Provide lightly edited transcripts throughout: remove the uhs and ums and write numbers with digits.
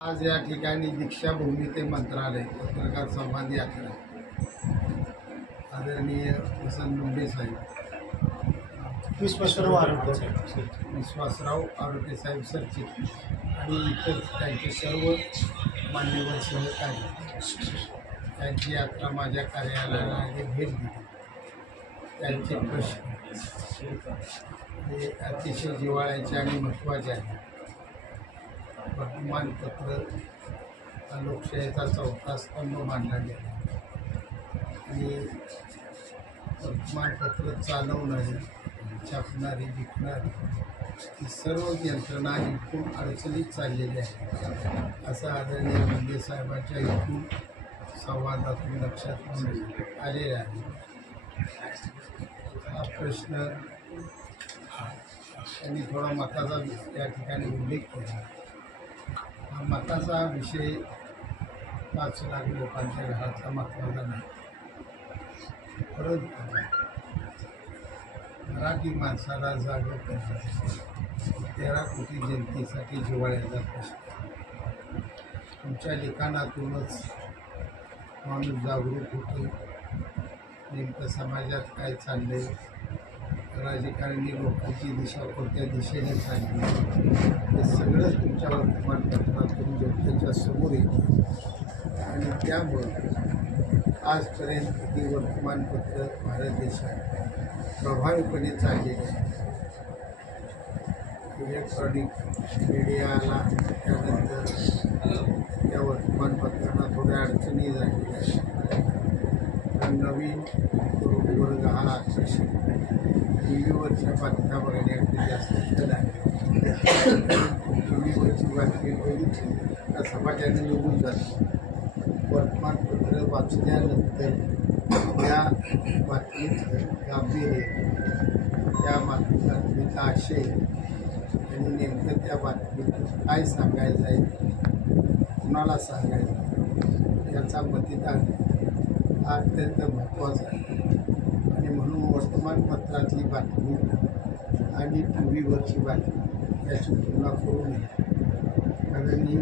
आज या ठिकाणी दीक्षाभूमी ते मंत्रालय पत्रकार संवाद यात्रा आदरणीय वसंत मुंडे साहेब, विश्वासराव आरोग्य विश्वासराव आरोग्य साहेब सरचिटणीस आणि इतर त्यांचे सर्व मान्यवर सहकारी त्यांची यात्रा माझ्या कार्यालयाला भेट दिली. त्यांचे प्रश्न हे अतिशय जिव्हाळ्याचे आणि महत्त्वाचे आहेत. वर्तमानपत्र हा लोकशाहीचा चौथा स्तंभ मानला गेला आणि वर्तमानपत्र चालवणारी, छापणारी, विकणारी ही सर्व यंत्रणा इथून अडचणीत चाललेली आहे असं आदरणीय मुंडे साहेबांच्या इथून संवादातून लक्षात आलेला आहे. हा प्रश्न त्यांनी थोडा मताचा या ठिकाणी उल्लेख केला. हा मताचा विषय 5 लाख लोकांच्या घरातला महत्त्वाचा नाही, परंतु मराठी माणसाला जागं करण्यासाठी 13 कोटी जनतेसाठी जिव्हाळ्याचा प्रश्न. तुमच्या लिखाणातूनच माणूस जागरूक होतो. नेमकं समाजात काय चाललं आहे, राजकारणी लोकांची दिशा कोणत्या दिशेने चालली, हे सगळंच तुमच्या वर्तमानपत्रातून जनतेच्या समोर येतं. आणि त्यामुळं आजपर्यंत ही वर्तमानपत्र भारत देशात प्रभावीपणे चाललेली आहे. इलेक्ट्रॉनिक मीडियाला त्यानंतर त्या वर्तमानपत्रांना थोड्या अडचणी झालेल्या आहेत. नवीन तरुण वर्ग हा आकर्षित टी व्हीवरच्या बातम्या बघण्याकडे जास्त कल आहे. टी व्हीवरची बातमी बघितली तर समाजाने निघून जातो. वर्तमानपत्र वाचल्यानंतर त्या बातमीचं गांभीर्य, त्या बातमीचा आशय आणि नेमकं त्या बातमीतून काय सांगायचं आहे, कुणाला सांगायचं आहे, याचा मतितान हा अत्यंत महत्त्वाचा आहे. आणि म्हणून वर्तमानपत्रातली बातमी आणि टी व्हीवरची बातमी याची तुलना करू नये. कारण ही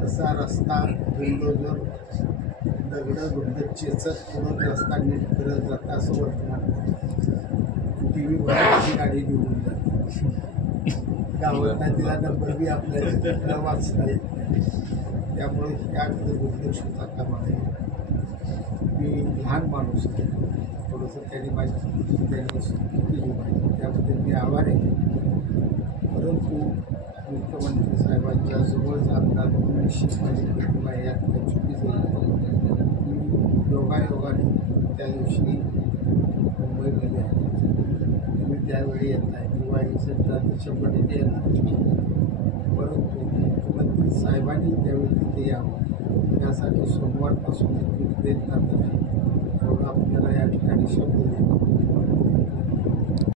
तसा रस्ता बुलडोजर दगडं बुद्ध चेचत पुढं रस्ता नीट करत जातं असं वर्तमानपत्र. टी व्हीवरची गाडी निघून जाते, गावात तिला नंबर बी आपल्याला वाचता येत नाही. त्यामुळे त्याकडे दुर्लक्ष होता कामा नये. मी लहान माणूस आहे, थोडंसं त्यांनी केली पाहिजे, त्याबद्दल मी आभारी आहे. परंतु मुख्यमंत्री साहेबांच्या जवळचा आमदार म्हणून निश्चित माझी प्रतिमा यात चुकीचं आहे. मी योगायोगाने त्या दिवशी मुंबईमध्ये आहे. तुम्ही त्यावेळी येत नाही, दिवाळीचं तर 100% येणार. परंतु मुख्यमंत्री साहेबांनी त्यावेळी तिथे यावं यासाठी सोमवारपासून प्रयत्न आहे. तेवढा आपल्याला या ठिकाणी शब्द देतो.